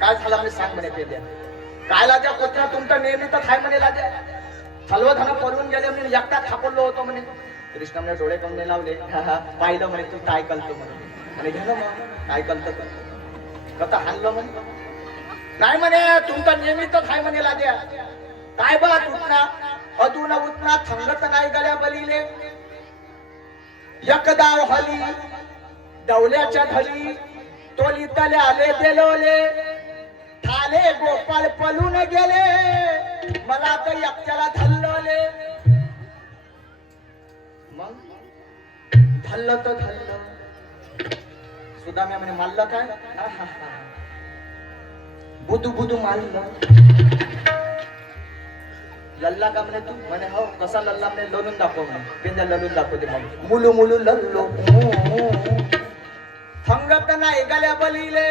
काय झालं म्हणे सांग म्हणे ते द्या काय लाजा कोत्रा तुमचा नेहमी तर खाय म्हणे लाजा सर्व धन पळून गेले म्हणे एकटा थापडलो होतो म्हणे कृष्ण म्हणे डोळे कमने लावले पाहिलं म्हणे तू काय कळतो म्हणे आणि गेलं मग काय कळतं कथा हाणलं म्हणे नाही म्हणे तुमचा नेहमी तर खाय म्हणे लाजा काय बा उठना अधून उठना थंगत नाही गल्या बलिले एकदाव हली डवल्याच्या ढली तोली तले आले देलोले ठाले गोपाळ पळून गेले मला तर एकट्याला धल्लोले मग धल्ल तर धल्ल सुदाम्या म्हणे मारलं काय बुदू बुदू मारलं लल्ला का म्हणे तू म्हणे हो कसा लल्ला म्हणे लोणून दाखव म्हणे पिंद्या ललून दाखवते मग मुलू मुलू लल्लो थंगत नाही गल्या बलिले